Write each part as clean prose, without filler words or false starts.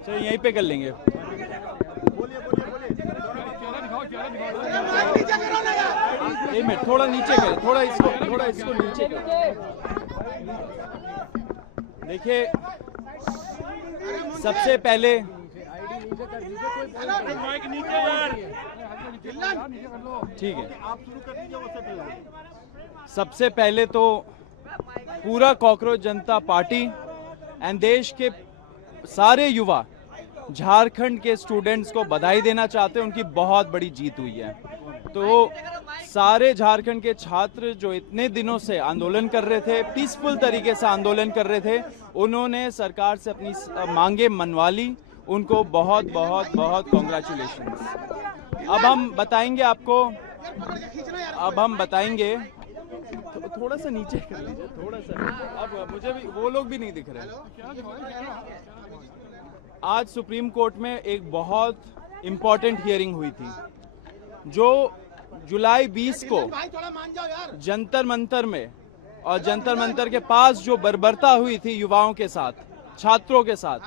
चलिए यहीं पे कर लेंगे। एक मिनट, थोड़ा नीचे करें, थोड़ा इसको नीचे करें। देखिए, सबसे पहले ठीक है, सबसे पहले तो पूरा कॉकरोच जनता पार्टी एंड देश के सारे युवा झारखंड के स्टूडेंट्स को बधाई देना चाहते हैं। उनकी बहुत बड़ी जीत हुई है। तो सारे झारखंड के छात्र जो इतने दिनों से आंदोलन कर रहे थे, पीसफुल तरीके से आंदोलन कर रहे थे, उन्होंने सरकार से अपनी मांगे मनवा ली। उनको बहुत बहुत बहुत कॉन्ग्रेचुलेशंस। अब हम बताएंगे आपको, थोड़ा सा नीचे कर लीजिए, थोड़ा सा। अब मुझे भी वो लोग भी नहीं दिख रहे। आज सुप्रीम कोर्ट में एक बहुत इंपॉर्टेंट हियरिंग हुई थी, जो जुलाई 20 को जंतर मंतर में और जंतर मंतर के पास जो बर्बरता हुई थी युवाओं के साथ, छात्रों के साथ,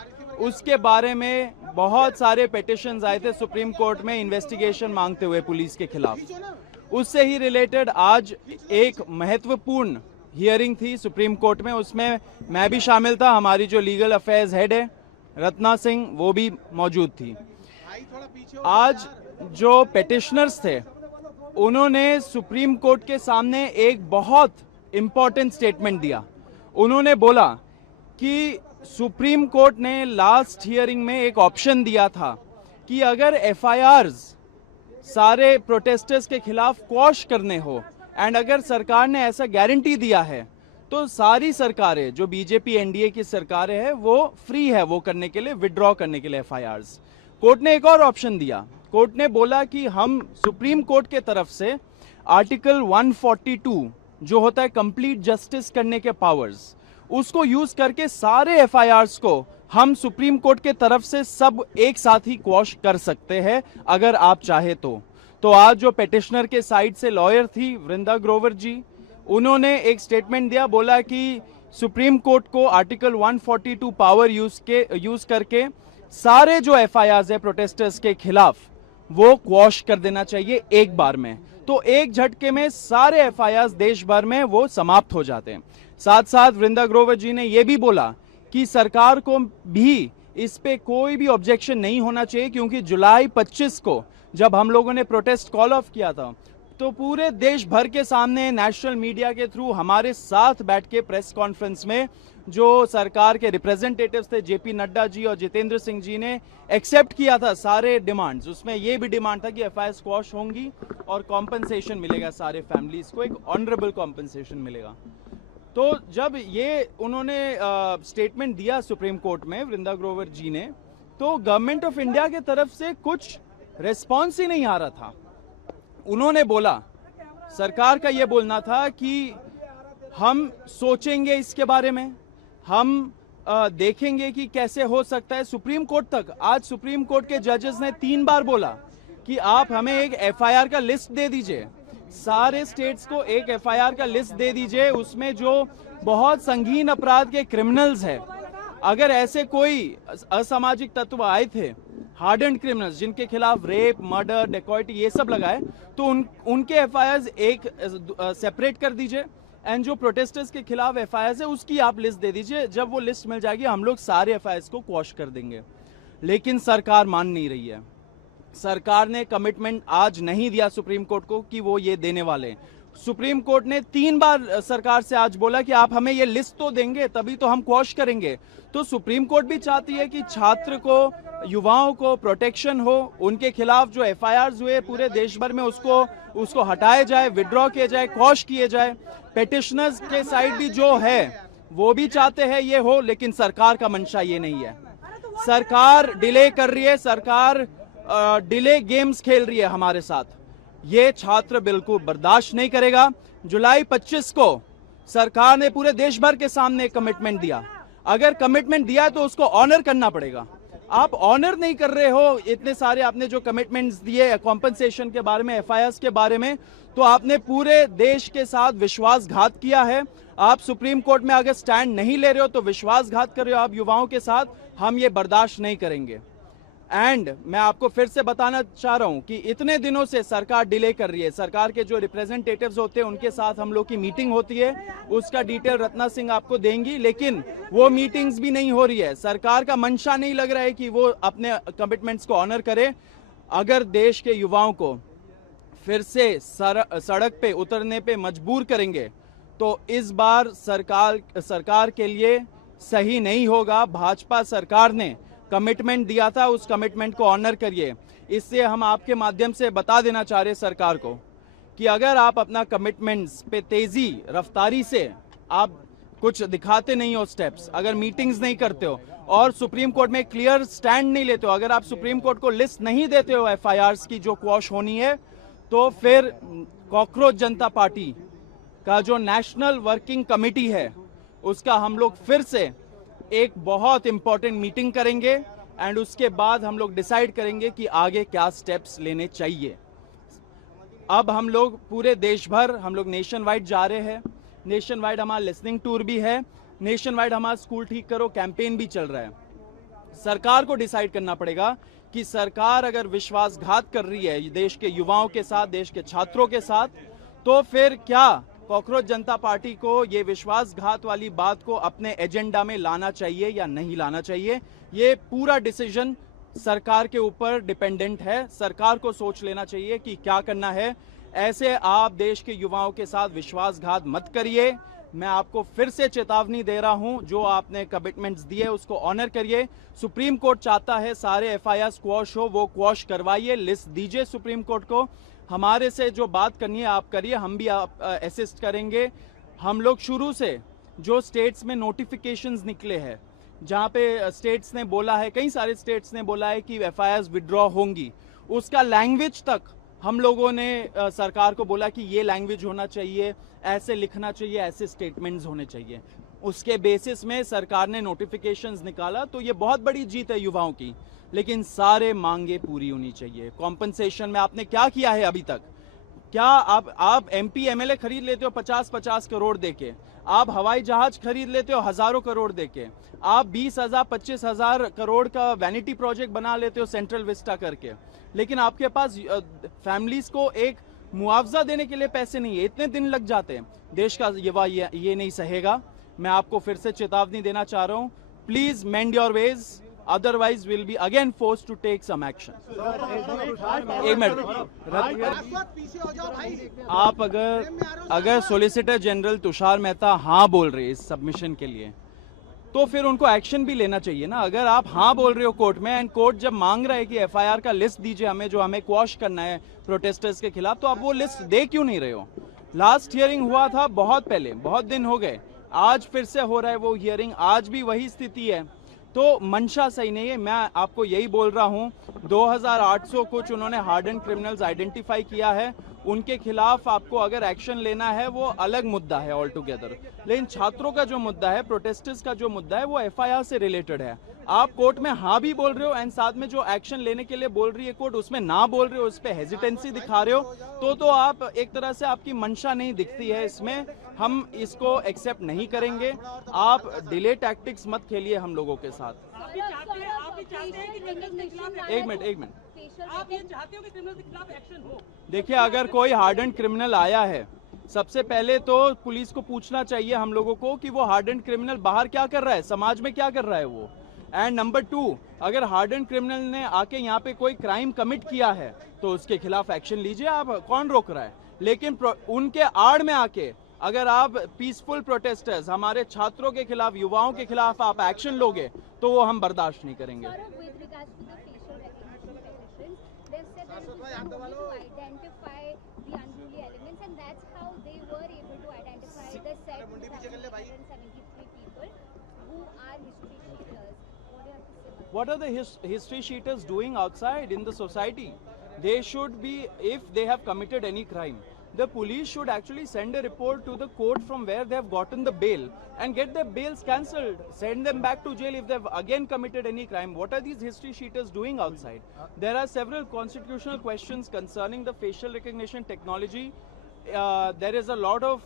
उसके बारे में बहुत सारे पिटीशंस आए थे सुप्रीम कोर्ट में इन्वेस्टिगेशन मांगते हुए पुलिस के खिलाफ। उससे ही रिलेटेड आज एक महत्वपूर्ण हियरिंग थी सुप्रीम कोर्ट में। उसमें मैं भी शामिल था, हमारी जो लीगल अफेयर्स हेड है रत्ना सिंह, वो भी मौजूद थी। आज जो पिटिशनर्स थे, उन्होंने सुप्रीम कोर्ट के सामने एक बहुत इंपॉर्टेंट स्टेटमेंट दिया। उन्होंने बोला कि सुप्रीम कोर्ट ने लास्ट हियरिंग में एक ऑप्शन दिया था कि अगर एफआईआर्स सारे प्रोटेस्टर्स के खिलाफ क्वॉश करने हो, एंड अगर सरकार ने ऐसा गारंटी दिया है, तो सारी सरकारें जो बीजेपी एनडीए की सरकारें हैं वो फ्री है वो करने के लिए, विड्रॉ करने के लिए एफआईआर्स। कोर्ट ने एक और ऑप्शन दिया। कोर्ट ने बोला कि हम सुप्रीम कोर्ट के तरफ से आर्टिकल 142 जो होता है कंप्लीट जस्टिस करने के पावर्स, उसको यूज करके सारे एफआईआर्स को हम सुप्रीम कोर्ट के तरफ से सब एक साथ ही क्वॉश कर सकते हैं अगर आप चाहे तो आज जो पिटिशनर के साइड से लॉयर थी वृंदा ग्रोवर जी, उन्होंने एक स्टेटमेंट दिया, बोला कि सुप्रीम कोर्ट को आर्टिकल 142 पावर यूज करके सारे जो एफआईआर्स है प्रोटेस्टर्स के खिलाफ वो क्वॉश कर देना चाहिए एक बार में। तो एक झटके में सारे एफआईआर्स देश भर में वो समाप्त हो जाते हैं। साथ साथ वृंदा ग्रोवर जी ने यह भी बोला कि सरकार को भी इस पे कोई भी ऑब्जेक्शन नहीं होना चाहिए, क्योंकि जुलाई 25 को जब हम लोगों ने प्रोटेस्ट कॉल ऑफ किया था, तो पूरे देश भर के सामने नेशनल मीडिया के थ्रू हमारे साथ बैठ के प्रेस कॉन्फ्रेंस में जो सरकार के रिप्रेजेंटेटिव्स थे जेपी नड्डा जी और जितेंद्र सिंह जी ने एक्सेप्ट किया था सारे डिमांड्स। उसमें यह भी डिमांड था कि एफआईआर स्क्वॉश होंगी और कॉम्पनसेशन मिलेगा, सारे फैमिलीज को एक ऑनरेबल कॉम्पनसेशन मिलेगा। तो जब ये उन्होंने स्टेटमेंट दिया सुप्रीम कोर्ट में वृंदा ग्रोवर जी ने, तो गवर्नमेंट ऑफ इंडिया के तरफ से कुछ रिस्पॉन्स ही नहीं आ रहा था। उन्होंने बोला, सरकार का यह बोलना था कि हम सोचेंगे इसके बारे में, हम देखेंगे कि कैसे हो सकता है। सुप्रीम कोर्ट तक, आज सुप्रीम कोर्ट के जजेस ने 3 बार बोला कि आप हमें एक एफआईआर का लिस्ट दे दीजिए, सारे स्टेट्स को एक एफआईआर का लिस्ट दे दीजिए, उसमें जो बहुत संगीन अपराध के क्रिमिनल्स हैं, अगर ऐसे कोई असामाजिक तत्व आए थे, हार्डन्ड क्रिमिनल्स जिनके खिलाफ रेप, मर्डर, डेकॉइटी ये सब लगाए, तो उनके एफआईआर एक सेपरेट कर दीजिए, एंड जो प्रोटेस्टर्स के खिलाफ एफआईआर है उसकी आप लिस्ट दे दीजिए। जब वो लिस्ट मिल जाएगी हम लोग सारे एफआईआर को क्वॉश कर देंगे। लेकिन सरकार मान नहीं रही है। सरकार ने कमिटमेंट आज नहीं दिया सुप्रीम कोर्ट को कि वो ये देने वाले हैं। सुप्रीम कोर्ट ने 3 बार सरकार से आज बोला कि आप हमें ये लिस्ट तो देंगे तभी तो हम क्वॉश करेंगे। तो सुप्रीम कोर्ट भी चाहती है कि छात्र को, युवाओं को प्रोटेक्शन हो, उनके खिलाफ जो एफआईआर्स हुए पूरे देश भर में उसको हटाया जाए, विड्रॉ किया जाए, क्वॉश किए जाए। पिटिशनर्स के साइड भी जो है वो भी चाहते हैं ये हो, लेकिन सरकार का मंशा ये नहीं है। सरकार डिले कर रही है, सरकार डिले गेम्स खेल रही है हमारे साथ। ये छात्र बिल्कुल बर्दाश्त नहीं करेगा। जुलाई 25 को सरकार ने पूरे देश भर के सामने कमिटमेंट दिया। अगर कमिटमेंट दिया तो उसको ऑनर करना पड़ेगा। आप ऑनर नहीं कर रहे हो इतने सारे आपने जो कमिटमेंट्स दिए कॉम्पनसेशन के बारे में, एफआईआर्स के बारे में, तो आपने पूरे देश के साथ विश्वासघात किया है। आप सुप्रीम कोर्ट में अगर स्टैंड नहीं ले रहे हो तो विश्वासघात कर रहे हो आप युवाओं के साथ। हम ये बर्दाश्त नहीं करेंगे। एंड मैं आपको फिर से बताना चाह रहा हूं कि इतने दिनों से सरकार डिले कर रही है। सरकार के जो रिप्रेजेंटेटिव्स होते हैं उनके साथ हम लोग की मीटिंग होती है, उसका डिटेल रत्ना सिंह आपको देंगी, लेकिन वो मीटिंग्स भी नहीं हो रही है। सरकार का मंशा नहीं लग रहा है कि वो अपने कमिटमेंट्स को ऑनर करे। अगर देश के युवाओं को फिर से सड़क पे उतरने पे मजबूर करेंगे तो इस बार सरकार के लिए सही नहीं होगा। भाजपा सरकार ने कमिटमेंट दिया था, उस कमिटमेंट को ऑनर करिए। इससे हम आपके माध्यम से बता देना चाह रहे सरकार को कि अगर आप अपना कमिटमेंट्स पे तेजी रफ्तारी से आप कुछ दिखाते नहीं हो स्टेप्स, अगर मीटिंग्स नहीं करते हो और सुप्रीम कोर्ट में क्लियर स्टैंड नहीं लेते हो, अगर आप सुप्रीम कोर्ट को लिस्ट नहीं देते हो एफआईआर्स की जो क्वॉश होनी है, तो फिर कॉकरोच जनता पार्टी का जो नेशनल वर्किंग कमेटी है उसका हम लोग फिर से एक बहुत इंपॉर्टेंट मीटिंग करेंगे एंड उसके बाद हम लोग डिसाइड करेंगे कि आगे क्या स्टेप्स लेने चाहिए। अब हम लोग पूरे देश भर हम लोग नेशन वाइड जा रहे हैं। नेशन वाइड हमारा लिसनिंग टूर भी है, नेशन वाइड हमारा स्कूल ठीक करो कैंपेन भी चल रहा है। सरकार को डिसाइड करना पड़ेगा कि सरकार अगर विश्वासघात कर रही है देश के युवाओं के साथ, देश के छात्रों के साथ, तो फिर क्या कॉकरोच जनता पार्टी को ये विश्वासघात वाली बात को अपने एजेंडा में लाना चाहिए या नहीं लाना चाहिए। ये पूरा डिसीजन सरकार के ऊपर डिपेंडेंट है। सरकार को सोच लेना चाहिए कि क्या करना है। ऐसे आप देश के युवाओं के साथ विश्वासघात मत करिए। मैं आपको फिर से चेतावनी दे रहा हूं, जो आपने कमिटमेंट्स दिए उसको ऑनर करिए। सुप्रीम कोर्ट चाहता है सारे एफआईआर क्वॉश हो, वो क्वॉश करवाइए, लिस्ट दीजिए सुप्रीम कोर्ट को। हमारे से जो बात करनी है आप करिए, हम भी आप असिस्ट करेंगे। हम लोग शुरू से जो स्टेट्स में नोटिफिकेशंस निकले हैं, जहां पे स्टेट्स ने बोला है, कई सारे स्टेट्स ने बोला है कि एफआईआर्स विड्रॉ होंगी, उसका लैंग्वेज तक हम लोगों ने सरकार को बोला कि ये लैंग्वेज होना चाहिए, ऐसे लिखना चाहिए, ऐसे स्टेटमेंट्स होने चाहिए। उसके बेसिस में सरकार ने नोटिफिकेशंस निकाला, तो ये बहुत बड़ी जीत है युवाओं की। लेकिन सारे मांगे पूरी होनी चाहिए। कॉम्पनसेशन में आपने क्या किया है अभी तक? क्या आप एमपी एमएलए खरीद लेते हो 50-50 करोड़ देके, आप हवाई जहाज खरीद लेते हो हजारों करोड़ देके, आप 20,000 25,000 करोड़ का वैनिटी प्रोजेक्ट बना लेते हो सेंट्रल विस्टा करके, लेकिन आपके पास फैमिलीज को एक मुआवजा देने के लिए पैसे नहीं है। इतने दिन लग जाते हैं। देश का युवा ये नहीं सहेगा। मैं आपको फिर से चेतावनी देना चाह रहा हूं, please mend your ways, otherwise we'll be again forced to take some action. एक मिनट, आप अगर सॉलिसिटर जनरल तुषार मेहता हाँ बोल रहे हैं इस सबमिशन के लिए, तो फिर उनको एक्शन भी लेना चाहिए ना। अगर आप हाँ बोल रहे हो कोर्ट में, एंड कोर्ट जब मांग रहा है कि एफआईआर का लिस्ट दीजिए हमें, जो हमें क्वॉश करना है प्रोटेस्टर्स के खिलाफ, तो आप वो लिस्ट दे क्यों नहीं रहे हो? लास्ट हियरिंग हुआ था बहुत पहले, बहुत दिन हो गए, आज फिर से हो रहा है वो हियरिंग, आज भी वही स्थिति है। तो मंशा सही नहीं है। मैं आपको यही बोल रहा हूं, 2800 कुछ उन्होंने हार्डन क्रिमिनल्स आइडेंटिफाई किया है, उनके खिलाफ आपको अगर एक्शन लेना है वो अलग मुद्दा है ऑल टुगेदर। लेकिन छात्रों का जो मुद्दा है, प्रोटेस्टर्स का जो मुद्दा है, वो एफआईआर से रिलेटेड है। आप कोर्ट में हाँ भी बोल रहे हो एंड साथ में जो एक्शन लेने के लिए बोल रही है कोर्ट, उसमें ना बोल रहे हो, उस पर हेजिटेंसी दिखा रहे हो, तो आप एक तरह से आपकी मंशा नहीं दिखती है इसमें। हम इसको एक्सेप्ट नहीं करेंगे। आप डिले टैक्टिक्स मत खेलिए हम लोगों के साथ। एक मिनट, आप ये चाहते हो कि क्रिमिनल के खिलाफ एक्शन हो? देखिए, अगर कोई हार्डन क्रिमिनल आया है, सबसे पहले तो पुलिस को पूछना चाहिए हम लोगों को कि वो हार्डन क्रिमिनल बाहर क्या कर रहा है, समाज में क्या कर रहा है वो। एंड नंबर 2, अगर हार्डन क्रिमिनल ने आके यहाँ पे कोई क्राइम कमिट किया है तो उसके खिलाफ एक्शन लीजिए, आप कौन रोक रहा है। लेकिन उनके आड़ में आके अगर आप पीसफुल प्रोटेस्टर्स, हमारे छात्रों के खिलाफ, युवाओं के खिलाफ आप एक्शन लोगे तो वो हम बर्दाश्त नहीं करेंगे। What are the history cheaters doing outside in the society? They should be, if they have committed any crime, the police should actually send a report to the court from where they have gotten the bail and get their bails cancelled. Send them back to jail if they've again committed any crime. What are these history sheeters doing outside? There are several constitutional questions concerning the facial recognition technology. There is a lot of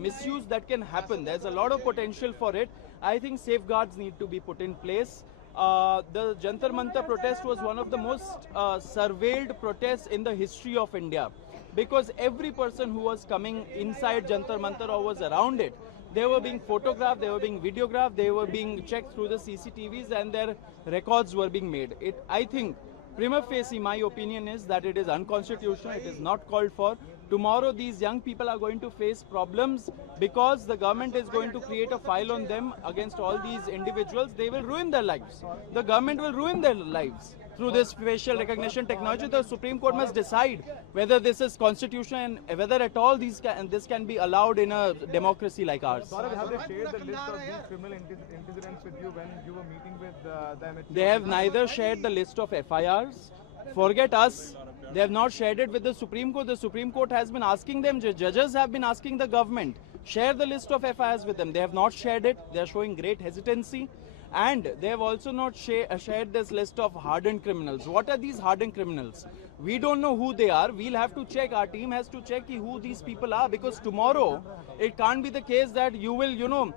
misuse that can happen. There's a lot of potential for it. I think safeguards need to be put in place. The Jantar Mantar protest was one of the most surveilled protests in the history of India, because every person who was coming inside Jantar Mantar or was around it, they were being photographed, they were being videographed, they were being checked through the CCTVs, and their records were being made. I think, prima facie, my opinion is that it is unconstitutional, it is not called for. Tomorrow these young people are going to face problems because the government is going to create a file on them against all these individuals. They will ruin their lives. The government will ruin their lives through this facial recognition technology. The Supreme Court must decide whether this is constitutional and whether at all this can be allowed in a democracy like ours. Saurabh, have they shared the list of these criminal incidents with you when you were meeting with them? They have neither shared the list of FIRs. Forget us. They have not shared it with the Supreme Court. The Supreme Court has been asking them, judges have been asking the government, share the list of FIRs with them. They have not shared it. They are showing great hesitancy. And they have also not shared this list of hardened criminals. What are these hardened criminals? We don't know who they are. We'll have to check. Our team has to check who these people are, because tomorrow it can't be the case that you will,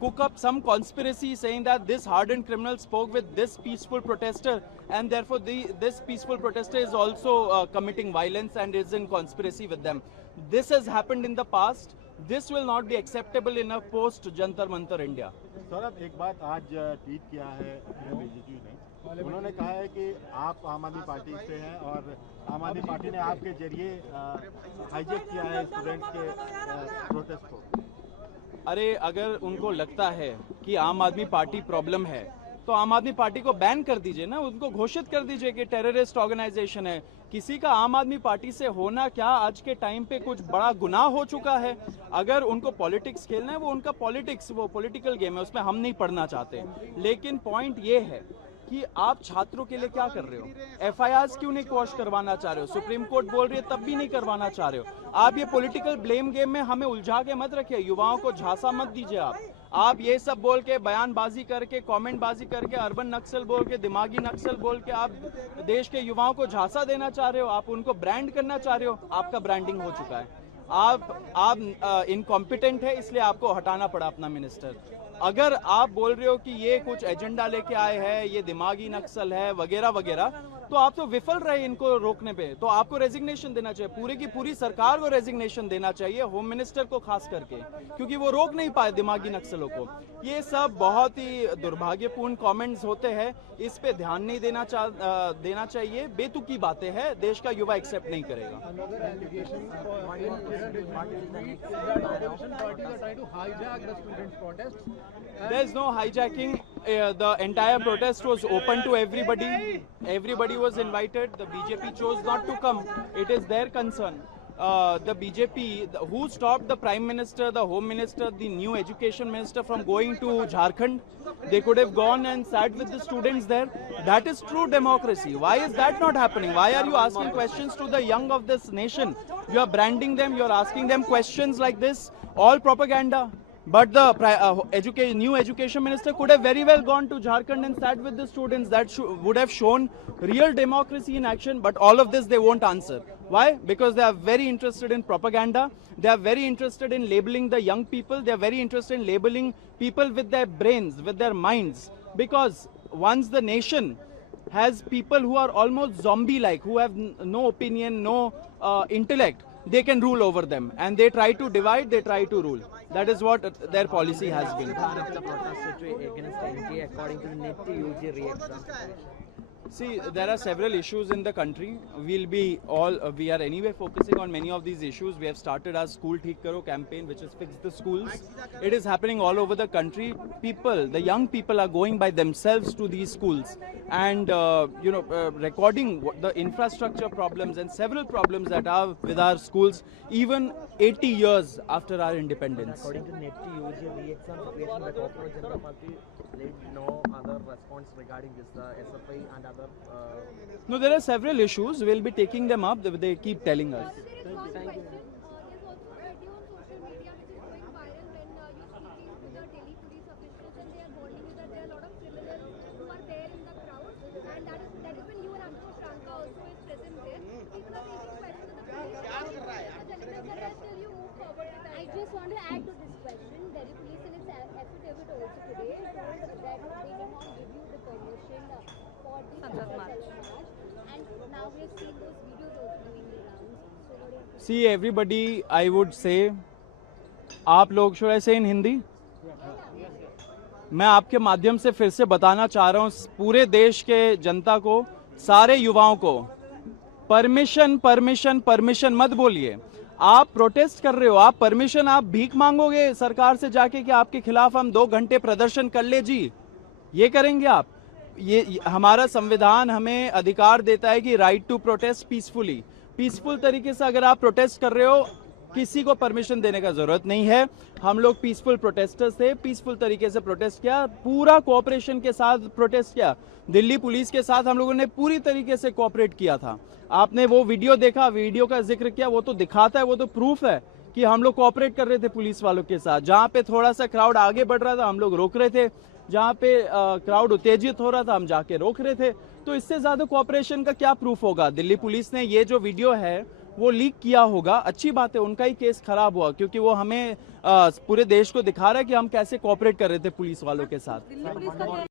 cook up some conspiracy saying that this hardened criminal spoke with this peaceful protester, and therefore this peaceful protester is also committing violence and is in conspiracy with them. This has happened in the past. This will not be acceptable in a post-Jantar Mantar India. Saurabh, एक बात आज tweet किया है BJP ने, उन्होंने कहा है कि आप आम आदमी पार्टी से हैं और आम आदमी पार्टी ने आपके जरिए हाईजैक किया है स्टूडेंट्स के प्रोटेस्ट को। अरे, अगर उनको लगता है कि आम आदमी पार्टी प्रॉब्लम है तो आम आदमी पार्टी को बैन कर दीजिए ना, उनको घोषित कर दीजिए कि टेररिस्ट ऑर्गेनाइजेशन है। किसी का आम आदमी पार्टी से होना क्या आज के टाइम पे कुछ बड़ा गुनाह हो चुका है? अगर उनको पॉलिटिक्स खेलना है, वो उनका पॉलिटिक्स, वो पॉलिटिकल गेम है, उसमें हम नहीं पढ़ना चाहते। लेकिन पॉइंट ये है कि आप छात्रों के लिए क्या कर रहे हो? FIRs क्यों नहीं क्वॉश करवाना चाह रहे हो? सुप्रीम कोर्ट बोल रही है तब भी नहीं करवाना चाह रहे हो। आप ये पॉलिटिकल ब्लेम गेम में हमें उलझा के मत रखिए, युवाओं को झांसा मत दीजिए। आप ये सब बोल के, बयानबाजी करके, कमेंटबाजी करके, अर्बन नक्सल बोल के, दिमागी नक्सल बोल के आप देश के युवाओं को झांसा देना चाह रहे हो, आप उनको ब्रांड करना चाह रहे हो। आपका ब्रांडिंग हो चुका है। आप इनकॉम्पिटेंट है, इसलिए आपको हटाना पड़ा अपना मिनिस्टर। अगर आप बोल रहे हो कि ये कुछ एजेंडा लेके आए हैं, ये दिमागी नक्सल है वगैरह वगैरह, तो आप तो विफल रहे इनको रोकने पे। तो आपको रेजिग्नेशन देना चाहिए, पूरी की पूरी सरकार को रेजिग्नेशन देना चाहिए, होम मिनिस्टर को खास करके, क्योंकि वो रोक नहीं पाए दिमागी नक्सलों को। ये सब बहुत ही दुर्भाग्यपूर्ण कमेंट्स होते हैं, इस पे ध्यान नहीं देना चाहिए। बेतुकी बातें हैं, देश का युवा एक्सेप्ट नहीं करेगा। There is no hijacking. The entire protest was open to everybody. Everybody was invited. The BJP chose not to come. It is their concern. The BJP, who stopped the Prime Minister, the Home Minister, the new Education Minister from going to Jharkhand? They could have gone and sat with the students there. That is true democracy. Why is that not happening? Why are you asking questions to the young of this nation? You are branding them. You are asking them questions like this. All propaganda. But the new education minister could have very well gone to Jharkhand and sat with the students. That would have shown real democracy in action. But all of this they won't answer. Why? Because they are very interested in propaganda. They are very interested in labeling the young people. They are very interested in labeling people with their brains, with their minds. Because once the nation has people who are almost zombie-like, who have no opinion, no intellect, they can rule over them. And they try to divide, they try to rule. That is what their policy has been. The protest against NJ according to the NET UG re-exam. See, there are several issues in the country. We are anyway focusing on many of these issues. We have started our School Theek Karo campaign, which is Fix the Schools. It is happening all over the country. The young people are going by themselves to these schools and, recording the infrastructure problems and several problems that are with our schools, even 80 years after our independence. According to NET UG re-exam situation, the Corporate General Party laid no other response regarding this, SFI and other... No, there are several issues. We'll be taking them up. They keep telling us. one question. There's also a video on social media which is going viral when you're speaking to the Delhi police officials and they are warning you that there are a lot of criminals who are there in the crowd, and that is when you and Ankush Ranka also is present there. People are taking questions of the police. Till you move forward with that. I just want to add to this question. Delhi police in its affidavit also today told that they did not give you the permission for the Sansad March, and now we have seen those videos also doing the rounds. So what do you See everybody, I would say, आप लोग should I say in Hindi? मैं आपके माध्यम से फिर से बताना चाह रहा हूं पूरे देश के जनता को, सारे युवाओं को, परमिशन परमिशन परमिशन मत बोलिए। आप प्रोटेस्ट कर रहे हो, आप परमिशन, आप भीख मांगोगे सरकार से जाके कि आपके खिलाफ हम 2 घंटे प्रदर्शन कर ले जी, ये करेंगे आप? ये हमारा संविधान हमें अधिकार देता है कि right to protest peacefully, peaceful तरीके से अगर आप प्रोटेस्ट कर रहे हो, किसी को परमिशन देने का जरूरत नहीं है। हम लोग पीसफुल प्रोटेस्टर्स थे, पीसफुल तरीके से प्रोटेस्ट किया, पूरा कोऑपरेशन के साथ प्रोटेस्ट किया। दिल्ली पुलिस के साथ हम लोगों ने पूरी तरीके से कोऑपरेट किया था। आपने वो वीडियो देखा, वीडियो का जिक्र किया, वो तो दिखाता है, वो तो प्रूफ है कि हम लोग कोऑपरेट कर रहे थे पुलिस वालों के साथ। जहां पे थोड़ा सा क्राउड आगे बढ़ रहा था हम लोग रोक रहे थे, जहां पे क्राउड उत्तेजित हो रहा था हम जाके रोक रहे थे। तो इससे ज्यादा कोऑपरेशन का क्या प्रूफ होगा? दिल्ली पुलिस ने ये जो वीडियो है वो लीक किया होगा, अच्छी बात है, उनका ही केस खराब हुआ, क्योंकि वो हमें पूरे देश को दिखा रहा है कि हम कैसे कोऑपरेट कर रहे थे पुलिस वालों के साथ।